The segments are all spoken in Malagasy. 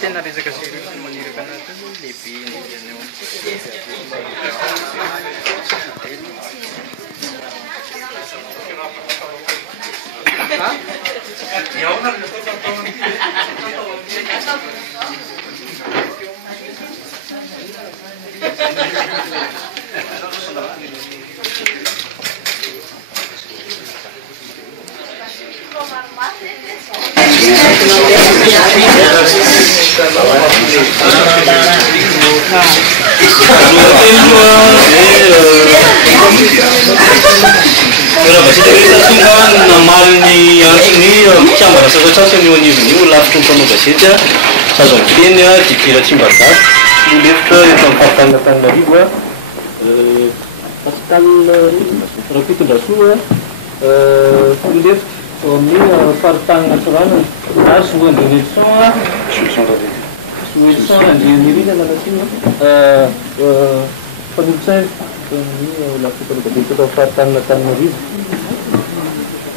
Tena resaka serieux no maneraka anazy lehibe indrindra eo namaly antony mpitiambana sasatratany eo anivon'io lavitry ny mpanao gazety azo miteny dipira Tsimbazato lolevitra eto amin'ny faritan'Antananarivo raha Fitondrasoa lolevitra eo amin'ny faritanina Tsorana na Soandrenelisson Soelson Andrianirina nanasina Fanilotsaina amin'ny lavitra mpanao gazety eto amin'ny faritanina Antananarivo.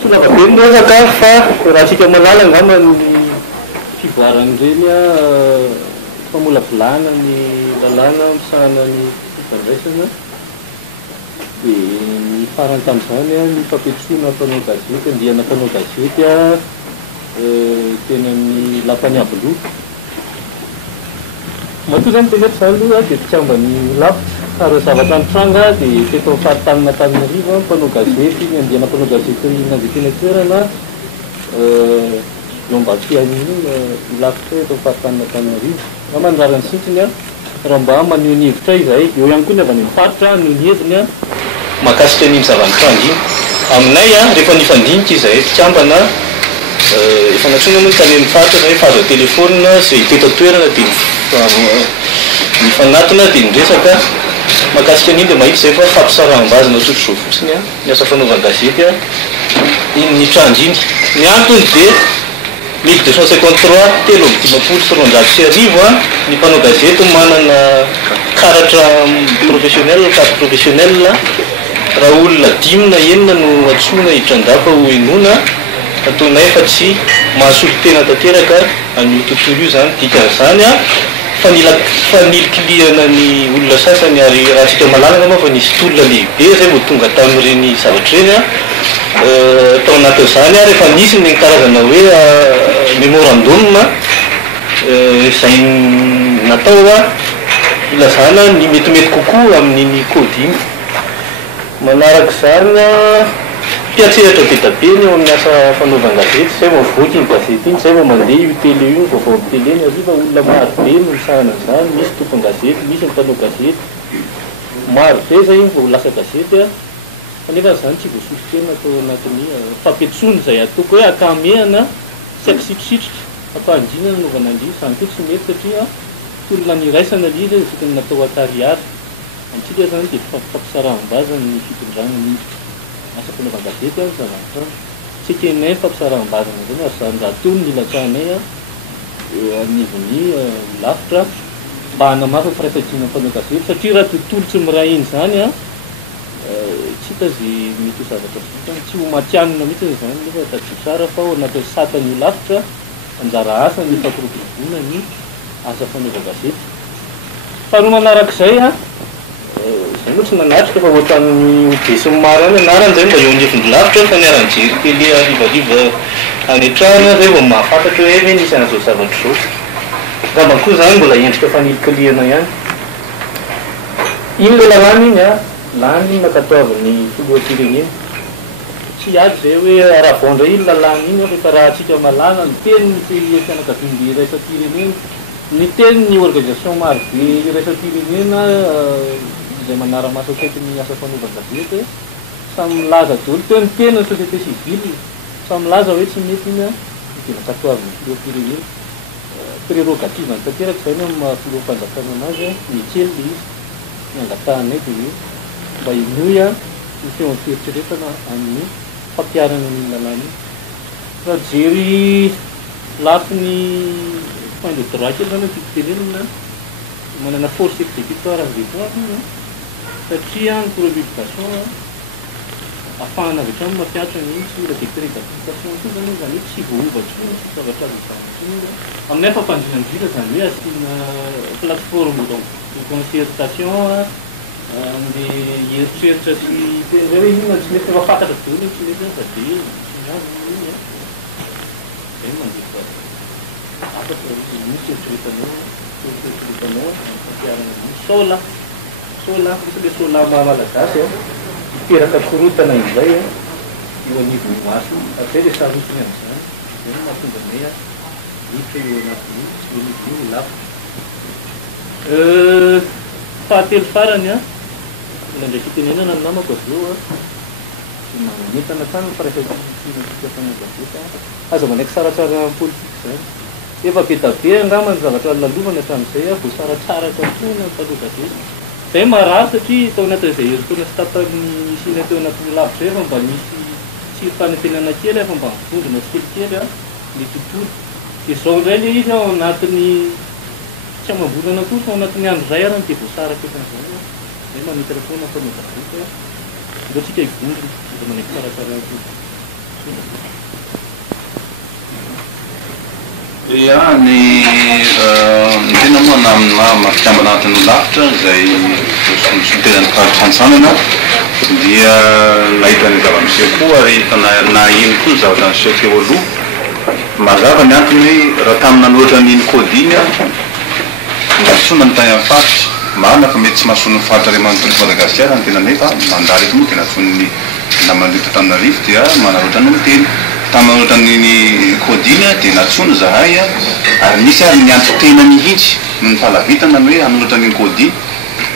Lavabe ny resaka fa raha tsika malala angamba ny fivoaran'ireny famolavolana ny lalàna misahana ny fifandraisana dia ny farany tamin'izany ny fampetsoana mpanao gazety andiana mpanao gazety tena ny lapany aboloha matoa zany tena eto izany aloha dia mpitiambany lavitra ary zavatra nitranga dia teto amin'ny faritanina Antananarivo mpanao gazety ny andiana mpanao gazety nanjakena toerana eo mba fianiny lavitra eto amin'ny faritanina Antananarivo raha manjarany sintsiny raha mba maneho ny hevitra izahay eo ihany koa ny avy any amin'ny faritra no ny heviny mahakasika an'iny zava-nitranga iny aminay rehefa nifandinika izahay mpitiambana efa natsoina moa tany amin'ny faritra zay fahazo telefôna izay teto toerana dia nifanatona dia niresaka mahakasika an'iny dia mahita izay fa fampisaraham-bazana tsotr'izao fotsiny ny asa fanaovana gazety iny nitranga iny ny antony dia 1253 telo amby 530 ny mpanao gazety manana karatra professionnel carte professionnelle raha olona 5 na 9 no atsoina hidran-dapa ho inona ataonay fa tsy mahasolo tena tanteraka an'io tontolo io zany dikan'izany fanilikiliana ny olona sasany ary raha tsika malalana moa fa nisy tolona lehibe zay vao tonga tamin'ireny zavatra ireny tao anatin'izany rehefa nisy ny karazana hoe memorandum izay natao ilazana ny metimety kokoa amin'iny kôdy iny manaraka izany mpiatseratra be da be ny eo amin'ny asa fanaovana gazety zay vao voky iny gazety iny zay vao mandeha io tele io vaovao amin'ny tele iny ariva olona maro be no misahana an'izany misy tompony gazety misy mpanao gazety maro be zay iny vao lasa gazety kanefa zany tsy voasoso tena atao anatin'ny fampetsony izay ataoko hoe akamehana sy akisitrositrika ampahanjina nanaovana an'io izany koa tsy mety satria olona niraisana lizy tokony natao atariary antsika zany dia fampisaraham-bazana ny fitondrana ny asa fanaovana gazety zavatra tsy kenay fampisaraham-bazana zany ary zany raha teo ny ilatsahanay anivon'ny lavitra mba hanamafy firaisankina mpanao gazety satria raha tontolo tsy miray iny zany tsy hita zay mety ho zavatra vitany tsy ho matianina mihitsy zany nefa tadio tsara fa ao anaty satany lavitra anjara asa ny fampiroboroboana ny asa fanaovana gazety faharoa manarak'izay zay moa tsy nanatrika fa ohatran'ny desy maro any anarany zay mba eo anivon'ny lavitra fa niaranjery tele rivariva anetrahana zay vao mahafantatra hoe hoe nisy an'izao zavatra zao ngamba koa zany mbola endrika fanilikiliana ihany iny le lalàna iny lany nakatoavan'ny filoham-pirenena tsy ady zay hoe aravondra iny lalàna iny rehefa raha atsika malala ny teny ny fianakavian'le iraisam-pirenena ny teny ny organisation maro be iraisam-pirenena izay manara-maso akaiky ny asa fanaovana gazety samy milaza daholo teo ny tena ny société civile samy milaza hoe tsy mety iny dia nakatoavan'ny filoham-pirenena prérogative ny tanteraka izay no amin'ny filoham-panjakana anazy mikely le izy ny angatahanay dia hoe mba inoya ny feon'fieritreretana amin'ny fampiarana ny lalàna iny raha jery lafiny point de droit kely zany fifitenenana manana force exécutoire am'devoir satria ny pour publication afahana avy hatrany mafiatra mihitsy radikter d'application koa zany zany hoe tsy voaovatry sy zavatra azo izany amin'ny fampandrinandrira zany hoe asiana plateforme donc de concertation amle heritreritra sy teny zay hoe inona tsy mety efa fantatra daholo tsy mety fa de iny zay mandefa afatra misy eritreretanao fampiarana sola misy le sola malagasy iteraka korotana izay io anivo maso azay le sary misy am'izany zay no mahatonga nay hitra eo anatiny sy io lafo fahatelo farany nandray fitenenana ny namako azao manentana tany fa rehefa fanagaseta aza manaiky tsaratsara politique zany efa be tabe angamba ny zavatra lalovana hatramin'izay vo tsaratsara kampona taloha gazety zay marary satria tao anatin'izay heritona sy tapan'ny sina teo anatin'ny lavitra zay fa mba misy tsiry fanentenana kely fa mba mivondrona sy kelikely le tontolo de zao indray le izy ao anatin'ny tsy amam-bolana koa fa ao anatin'ny andro zay arany de voasara kefan'izay zay manitatra foana fanao gazety mbo tsika hivondrona da manaiky tsaratsara ia ny tena moa na mampikambana anatin'ny lavitra zay tenany fantsanana dia nahita ny zava-miseho koa ary na iny koa ny zavatra niseho teo aloha mazava ny antony hoe raha tamina loatra n'iny codiny nasona ny tany amin'ny faritry marina fa mety tsy mahason'ny faritra ray manontolo Madagasikara ny tena nefa mandary eto moa tena tson'ny namandoto Tananarivo dia manaloatra ny teny tamaloatra n'iny codiny dia natsony zahay ary misy ary miantso tena mihitsy no ny fahalavitana hoe anoloatra n'iny codiny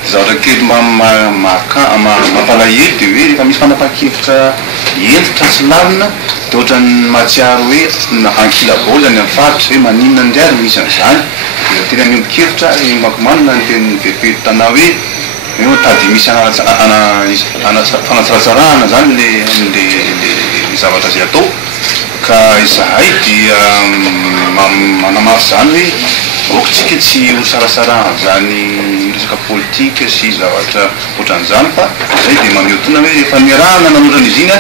zavatra kely mampalahelo dia hoe rehefa misy fanapahan-kevitra entitra sy lalina dia ohatran'ny matsiaro hoe ankilabao zany amin'ny faritra hoe maninona ndray misy an'izany dia tena miombon-kevitra makomanina ny teny VP tana hoe tady misy fanatsaratsarahana zany le zavatra zay atao ka izahay dia manamafy zany hoe okotsika tsy ho sarasaraha zany resaka politika sy zavatra ohatran'izany fa zay dia mameotona hoe efa miarahana nanotrany izy iny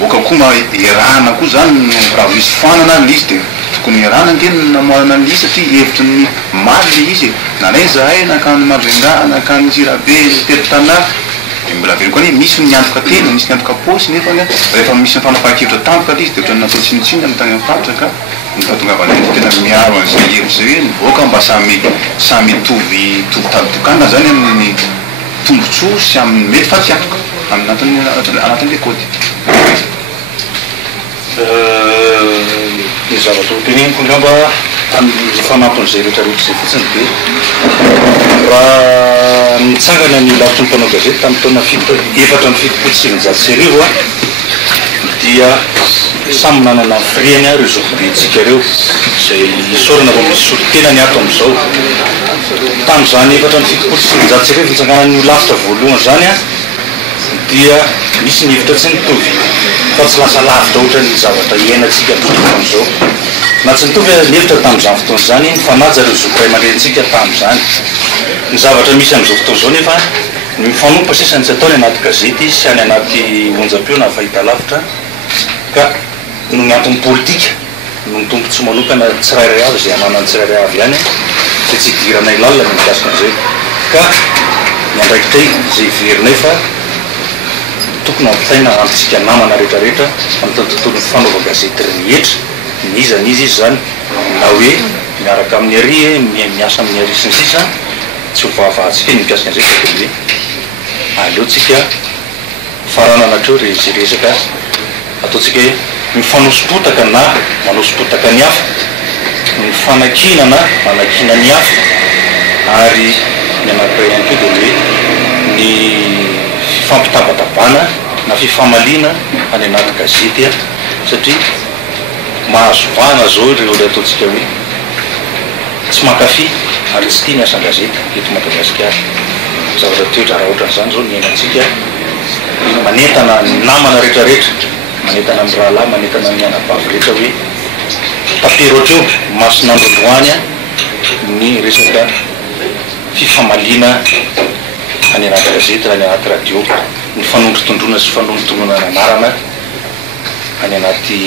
oka koa iarahana koa zany raha misy fanana ny izy dia tokony iarahana ngeny namoarana ny izy satria hevitry ny maly le izy nanay zahay nakany Mandrenga nakany Sirabe Teritana dia mbola very koa misy niantoka tena misy niantoka posy nefa rehefa misy fanapahan-kevitra tampoka le izy dia ohatran'ny natao tsinitsiny amin'ny tany amin'ny faritra ka nyfahatongavana tena miaro an'izay hevitra zay hoe nivoaka mba samy mitovy taditokana zany amin'ny tombotsoa sy amin'ny mety fa tsy antoka anatin'le kody ny zavatra hoteneniko ngamba amin'ny fanampin'izay rehetrarehetra zay fotsiny dia raha mitsangana ny lavitry ny mpanao gazety tamin'ny taona efatra ny fitopolo sy sivinjato sy arivo dia samy manana friany reo zokobentsika reo zay sorana vo misy solotena ny ato am'izao tamin'izany efatra ny fitopolo sy sivinjato sy arivo mitsanganan'io lavitra voalohany zany dia misy ny hevitra tsy nitovy fa tsy lasa lavitra ohatran'ny zavatra iainatsika am'izao na tsy nitovy nihevitra tamin'izany fotoana zany mifanaja reo zoko ray aman-drentsika tamin'izany ny zavatra misy am'izao fotoana zao nefa ny mifanompa sisany tsy ataony anaty gazety sy any anaty onjam-peo na fahita lavitra ka no ny antony politika no ny tombontsoa manokana tsirairay avy zay ananany tsirairay avy ihany zay tsy idiranay lalina ny mikasika an'izay ka ny andraikitray zay iverinay fa tokony ampitaina ampitsika namana rehetrarehetra amin'ny tontolo fanaova gazety rehetra nizany izy zany na hoe miaraka amin'ny ary miasa amin'ny ary sy ny sisa tsy ho vavahatsika ny mikasika an'izay fa dia hoe aleotsika farananatreo rehezy resaka ataotsika hoe mifanosipotaka na manosipotaka ny hafa mifanakina na manakina ny hafa ary ny anankiray ihany koa dia hoe ny fifampitabatabana na fifamalina any anaty gazety satria mahazo vana zao reo le ataotsika hoe tsy mankafy ary tsy tia miasa gazety eto Madagasikara zavatra toetra raha ohatran'izany zao ny ainatsika manentana namana rehetrarehetra manentana amin'ny rahalahy manentana amin'ny anabavy rehetra hoe tapero ohatreo mason'androandroany ny resaka fifamalina any anaty gazety raha ny anaty radio ny fanondrotondrona sy fanondrotondrona anarana any anaty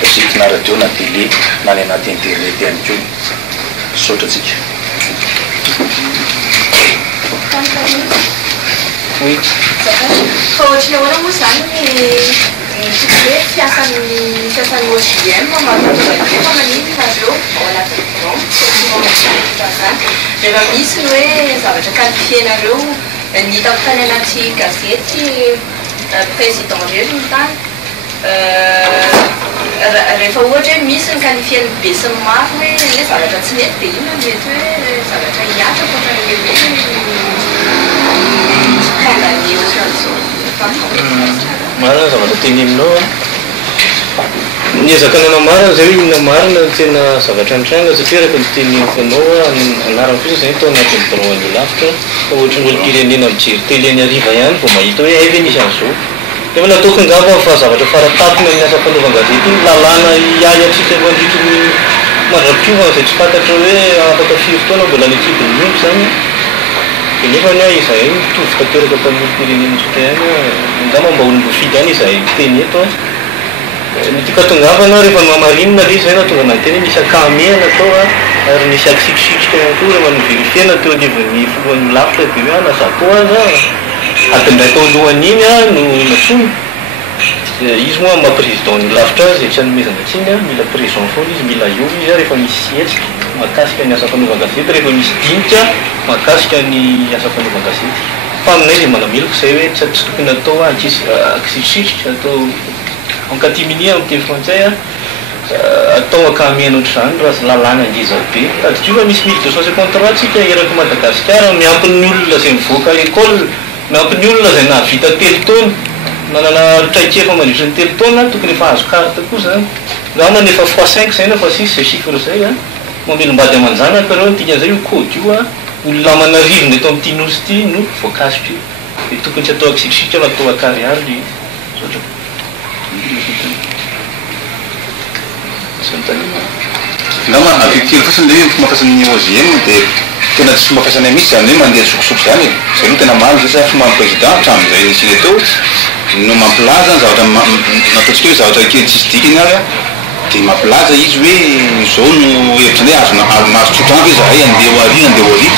gazety na radio na télé na any anaty internet ihany koa sotratsika. Oui. Fa ohatrany ahoana moa zany hoe fiasan'ny OGM mahatonga fa maninona nareo ao anatin'ny zany rehefa misy ny hoe zavatra qualifienareo ny hitako tany anaty gazety président rery ny tany rehefa ohatra hoe misy ny qualifieny be sy ny maro hoe le zavatra tsy mety dia ino mety hoe zavatra hiatra ohatrany marina zavatra teny aminao niezaka nanao marina zay hoe inona marina tena zavatra antranga satria rehefa niteneniko anao anarany fotsiny zay tao anatin'ny droany lavitra fa ohatrany olo pirenena mijery télé ny ariva ihany vao mahita hoe ay ve nisy an'izao efa nataoko angamba fa zavatra faratapina amin'ny asa fanaovan-gazety iny lalàna iayatsika mandritry ny mandram-piovana zay tsy fantatra hoe afaka firy fotoana mbola nytidiny miompy zany dia nefany a izahay mitovy tanteraka tamin'ny pirenenantsika ihany angamba mba olombo fidy any izahay teny eto nitika tongavana rehefa mamarinina le zay natonga nanteny misy akamena atao ary misy akisitrisitrika ihany koa rehefa niverifiena teo anivon'ny folohan'ny lavitra dia hoe nazapo aza adindray tao alohany iny no natsony izy moa maha-président ny lavitra zay tsy anomezana tsiny mila président foana izy mila io izy rehefa misy hetsika mahakasika ny asa fanaovan-gazety rehefa misy dinika mahakasika ny asa fanaovan-gazety fa aminay zay manameloko zay hoe tsy tokony atao akisitrisitrika atao en catimini amin'ny teny frantsay atao akamena ohatr'izany raha lalàna ngeza be adyko fa misy 1253 tsika eraky Madagasikara miampy ny olona zay mivoaka école miampy ny olona zay nahavita telo taona manana traikefa mandritry ny telo taona tokony efa azo carte koa zany ngamba nefa x5 zay na x6 zay chiffre zay mamelombady amanjanaka reo ntikan'izay io code io olona manarivony eto amin'ity nosy ity no voakasika io dia tokony tsy atao akisitrisitrika fa atao akariary sotra ngamba akekely fotsiny le fomba fiasan'ny OGM dia tena tsy fomba fiasana misy zany hoe mandeha sokosoko zany zay no tena maro zay sa fomba président hatramin'izay nisiny teo no mampilaza ny zavatra nataontsika hoe zavatra kely tsisy dikany ary dia mampilaza izy hoe zao no hevitrany hoe mahazo tsotrano izahay andeha ho ary andeha ho ary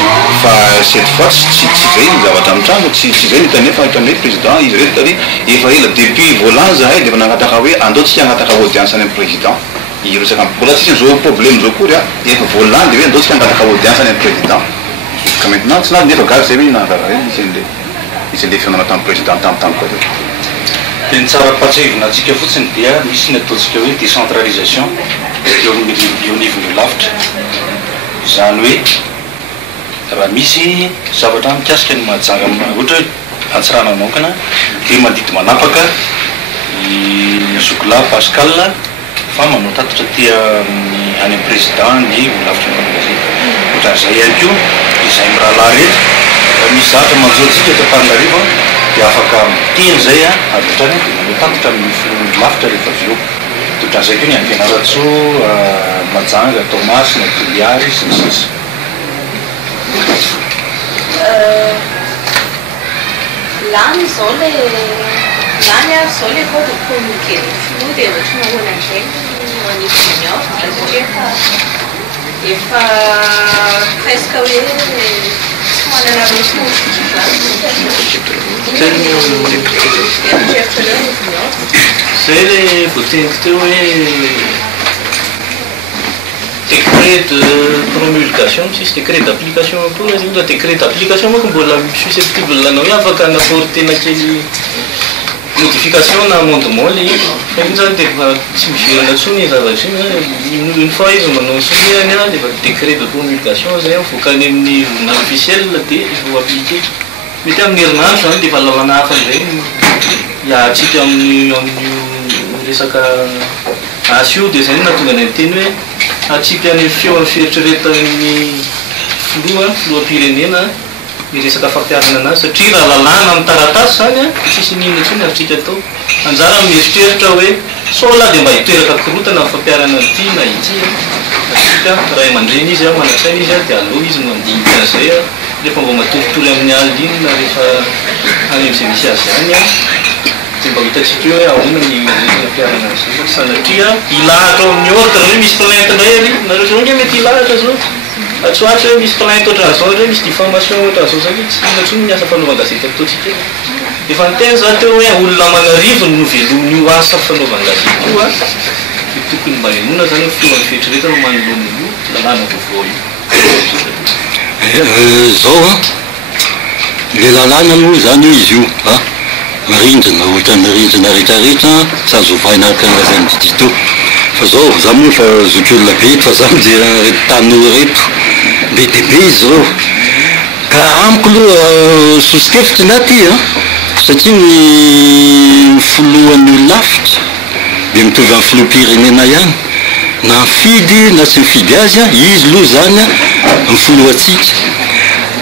fa cette fois tsy zay ny zavatra mitrano tsy zay nitany fa hitany hoe président izy reto tary efa ela depuis volant zahay dia efa nangataka hoe andao tsika angataka audience any amin'ny président iresaka mbola tsisy zao problème zao kory efa volant dia hoe andao tsika angataka audience any amin'ny président jusqu'à maintenant tsy nazy nefa gazy zay hoe nangataka hoe izy le fianana tamin'ny président tamintany koa teo dia ny tsara-pahatsahivana atsika fotsiny dia misy ny ataontsika hoe décentralisation eo anivon'ny lavitra izany hoe raha misy zavatra mikasika ny mahajanga ohatra hoe antsirana manokana dia mandidy manapaka Zokola Pascal fa manao tatitra tia any amin'ny président ny olavitra ny ohatran'izay ihany koa izay mirahalahy rehetra raha misy zavatra manjoantsika eto Antananarivo dia afaka miteny zay azy ohatrany dia manao tatitra amin'ny filohan'ny lavitra rehefa avy eo ohatran'izay koa ny any Fianaratsoa Majanga Thomas na Toliary sy ny sisa lany zao le lany zao le code communiqué filoha dia ohatrany ahoana an'izay anivony ao satria efa presque hoe tsy manana loatra zay le voateniko teo hoe décret de promulgation tsisy décret d'application koa izy io décret d'application manko mbola susceptible anao hoe afaka naportena kely modification na amendement le izy fa iny zany dia efa tsy miverana tsony zavatra iny une fois izy manao somiany dia efa décret de promulgation zay mivoakany amin'ny journal officiel dia efa appliqué mety amin'ny herinandro zany dia efa lalana hafa zay iatsika amin'ny resaka asio dia zay natonga ny teny hoe atsika ny feo amin'ny fieritreretan'ny filoha-pirenena miresaka fampiarana anazy satria raha lalàna amin'ny taratasy zany tsisy nina tsony atrika atao anjara mieritreritra hoe sola dia mba hitoeraka korotana amin'ny fampiarana ity na ity atsika raha aman-dreny izy manatsaina izy dia aloha izy mandinika zay rehefa mba matoritory amin'ny alina iny na rehefa any amin'izay misy azy zany a dia mba hitatsika hoe ahoana ny fiarana zay sanatria ilahatra ao amin'ny ordre hoe misy plainte indray nareo zao nge mety ilahatra zao atsoatra hoe misy plainte ohatran'izao hoe misy diffamation ohatran'izao satria tsy inantsony ny asa fanaovan-gazety ataontsika efa nytena zany teo hoe olona manarivo no velomin'io asa fanaovan-gazety io a dia tokony mba henona zany hoe fioan'ny fieritreretana manoloana io lalàna vaovao io zao a le lalàna aloha zany izy io a marindrina ohatran'ny rindrina rehetrarehetra sazovaina araka-ngazany didito fa zao za moa fa zokiolona be eto fa za mijery reto tanora reto be de be izy reo ka amiko aloha sosikefitry na ty a satria ny foloan'ny lafitra de mitovy amin'ny filoham-pirenena ihany na mifidy na tsy mifidy azy a izy loha zany a mifoloatsika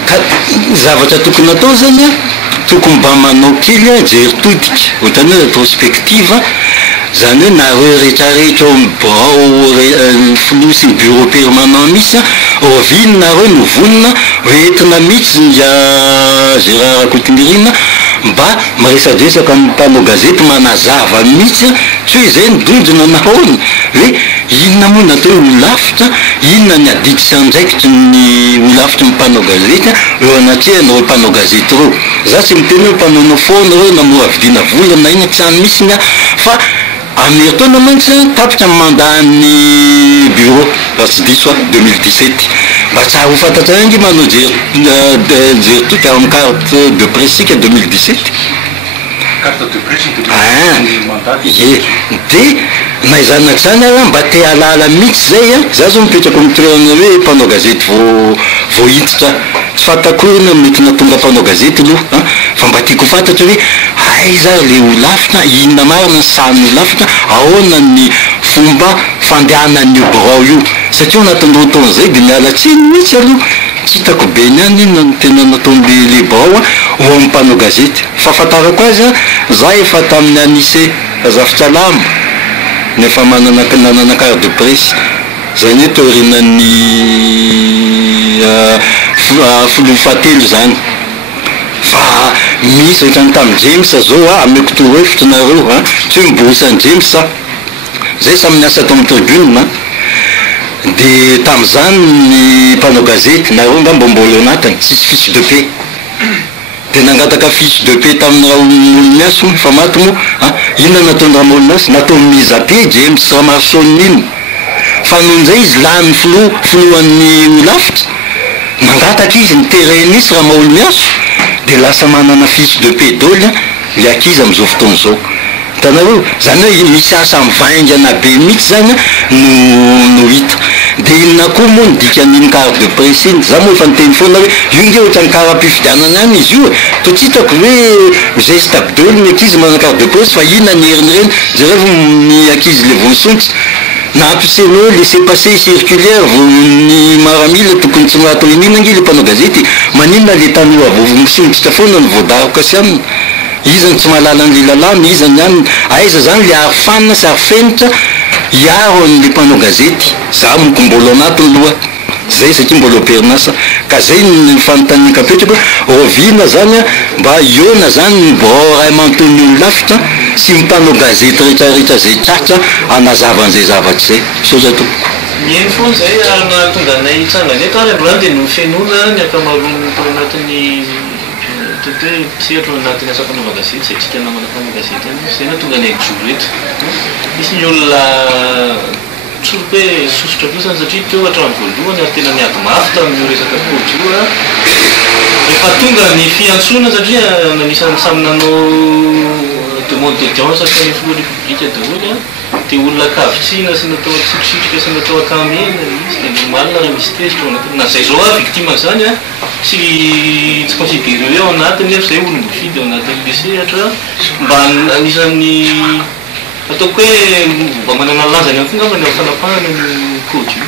ka zavatra tokony atao zany a tokony mba manao kely a jeritodika ohatrany hoe retrospective zany hoe nareo rehetrarehetra ao filoha sy ny bureau permanent misy a oviny nareo novonina hoentina mihitsy Gérard Coutumirina mba miresadresaka amin'ny mpanao gazety manazava mihitsy a tsy hoe zay nidonjona nahoana hoe inona moa natao hoe olafitra inona ny adikisy andraikitry ny olafitra ny mpanao gazety eo anatrehana reo mpanao gazety reo za tsy miteny hoe mpanaonao foana reo na mora vidina volana ina tsy any misy nya fa amin'heritaona mantsy tapitra amin'ny mandahan'ny bureau raha tsy diso a 2017 mba tsara ho fantatra angy manao jeritodika amin'ny carte de pressika 2017 carte de presse ye de naizanaky zany a mba te alala mihitsy zay a za zao mipetraka amin'ny toerana hoe mpanao gazety vao hiditra tsy fatakorina mety natonga mpanao gazety aloha fa mba tiako fantatra hoe aiza le olafitra inona marina ny sahany olafitra ahoana ny fomba fandehanan'io borao io satria anatin'ireo taon'izay de mialatsiny mihitsy aloha tsy hitako be niany inona no tena nataon'le borao a ho amin'ny mpanao gazety fa fatarako azy a za efa tamin'ny anise azafitra lamba nefa nanana carte de presse zany hoe teorinan'ny filoha fahatelo zany fa misy ohatrany tamin'ny James zao a ameko torohevitra nareo a tsy hoe miborosany James a zay samy niasa tao amin'ny tribune de tam'izany ny mpanao gazety nareo mba mbola anatiny tsisy fiche de paix de nangataka fiche de paix tamin'ny raha olonasy fa maty moa inona nataony raha olonasy natao mise à pied James Ramarson iny fa nohon'izay izy lany filohan'ny olafitra nangataka izy nyterenisy raha maolo-miaso de lasa manana fiche de paix daoly le akizy am'izao fotoana zao hitanareo zany hoe misy asa mivaingana be mihitsy zany no hita de inona koa moa nidikan'iny carte de presse iny za moa efa niteny foana hoe io nge ohatrany karaha-pifidianana any izy io to tsy hitako hoe geste abdely ny akizy manana carte de presse fa inona ny heriny reny zareo ny akizy le vonsontry na ampisenao laisser passer circulaire vo ny maramila tokony tsy natao inina nge le mpanao gazety maninona le tanoa misondritra foana ny voadaroko sy aminy izy ny tsy mahalala an'le lalàna izy ny any aiza zany le arifanina sy arifenitra hiaro an'le mpanao gazety za moko mbola anatiny loha zay satria mbola operinasa ka zay ny fanontaniaka petraka ovina zany a mba iona zany ny borao ray amantony olo lafitra sy mpanao gazety rehetrarehetra zay tratra anazavan'izay zavatra zay so za tompoko mieny foana zay na tonga anay hitsangany eto ary androany dia no fiainona ny akamaroany tao anatin'ny tote mpiseratra anatin'ny asa fanaova gazety zay tsika namana fanaova gazety any zay na tonga anay joro eto misy ny olona tsorope sosotra fisany satria teo hatrany voalohany ary tena miady mafy tamin'io resaka produit a rehefa tonga ny fiantsona satria nanisany samy nanao demande d'audience ny filoha république daholy a dia olona kavitsiana sy natao tsitrositrika sy natao akamena izy dia normal raha misy tezitra ao anatiny na zay zao a victime zany a tsy considéré hoe ao anatiny fa zay olom-bofidy ao anatin'le sehatra mba anisan'ny ataoko hoe mba manana lanjany any koa ngamba ny fanapahana ny code io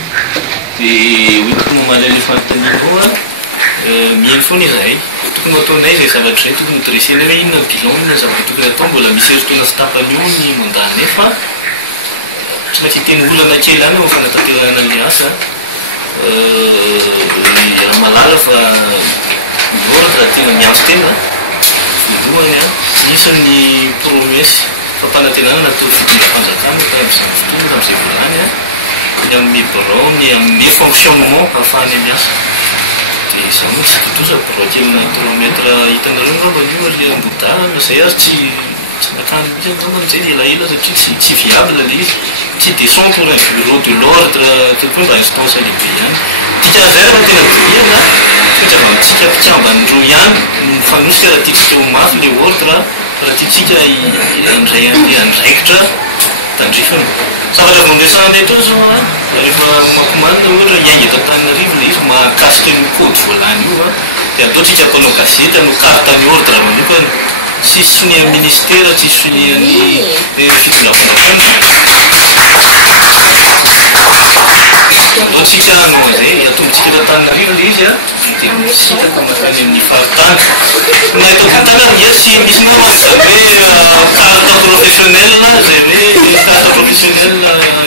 dia hoetiko mamaly le fanontanianao a mieny foana izay tokony ataonay zay zavatra zay tokony dressena hoe inona bilan inona zavatra tokony atao mbola misy heritaona sy tapany io ny mandany fa tsy maintsy teny olana kely any ao fanatanterahana le asa raha malala fa ordre tena miantso tena voalohany a isan'ny promesy fampanantenana natao fitondram-panjakana tamin'izay fotoana tamin'izay volany a ny amin'ny birao ny amin'ny fonctionnement ahafahany miasa dia izany moa tsika toza birao kelina kilomètre hitanareo ngamba io ary ambodana izay ary tsy nakany misy angambany zay ny elaela satria tsy viable le izy tsy descend pour un bureau de l'ordre quelque mba instance lehibe ihany dikan'izay raha tena diniana tsy avamitsika mpitsambandro ihany mifanosika raha tiatsika ho mafy le ordre raha tiatsika andraikitra tandrifana zavatra vondresana eto zao a rehefa makomanda ohatra iainga eto Antananarivo le izy mahakasika ny code voalany io a dia ataotsika mpanao gazety anao carte ny ordre manokana tsisy sonia ministera tsisy soniany fitondram-panjakana ataotsika anao zay atombontsika eto Antananarivo le izy a dia misitaka makany amin'ny faritany na eto Antananarivo ia tsy misy moa zay hoe carte professionnel zay hoe carte professionnel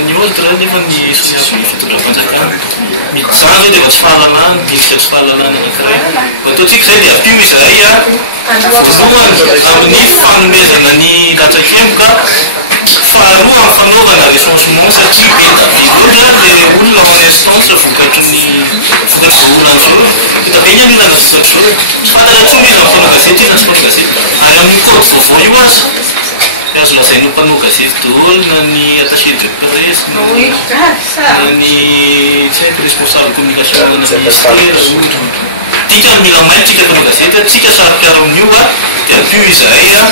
ny ordre nefa ny sonia fitondram-panjakana mijanjo dia efa tsy fahalalana ditsika tsy fahalalana anankiray ataotsika zay dia apio izay a voalohany amin'ny fanomezana ny latsakemboka faharoa amin'ny fanaovana recensement satria betabe le olona en instance vokatry ny vokatry zao olana zao betabe igny any olana vokatry zao tsy fantatra tsony izy amin'ny mpanao gazety na tsy mpanao gazety ary amin'ny code vaovao io aza azo lazainao mpanao gazety daholo na ny attaché de presse na ny tsy haiko responsable communication ana ministère tika mila mainy tsika mpanao gazety tsika sarikaro amin'io a dia apio izay a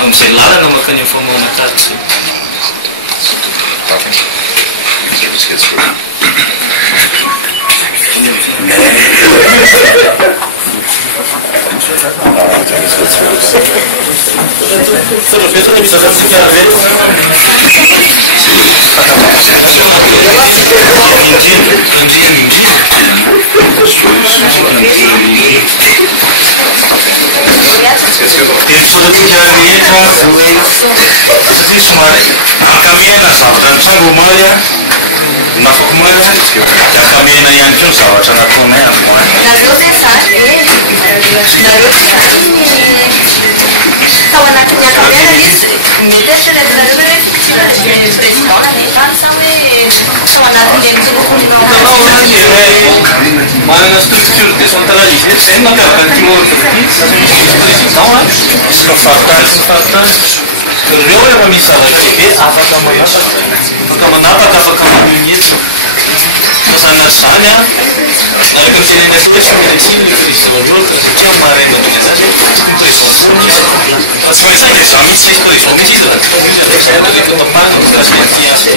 amin'izay lalana makany amin'ny famoahana carte zay satria somary ankamena zavatra mitsango omaly a nafako maly ankamena ihany keo ny zavatra nataonay amoany nareo zay zany nareo zany tao anatin'ny akamena izy mety eritreretinareo hoe président nanefa sa hoe tao anatin'le manana structure décentralisée zay mampiavaka ny ordre président izy ka faritany reo efa misy zavatra lehibe afaka manapaka afaka magnonety mazana zany a araka mitenena hoe tsy maintsy le président loatra satria maraina aminy anazy président tsy maintsy za mihitsy izy président mihitsy izy raha rehefa tapahana mikasika ty asa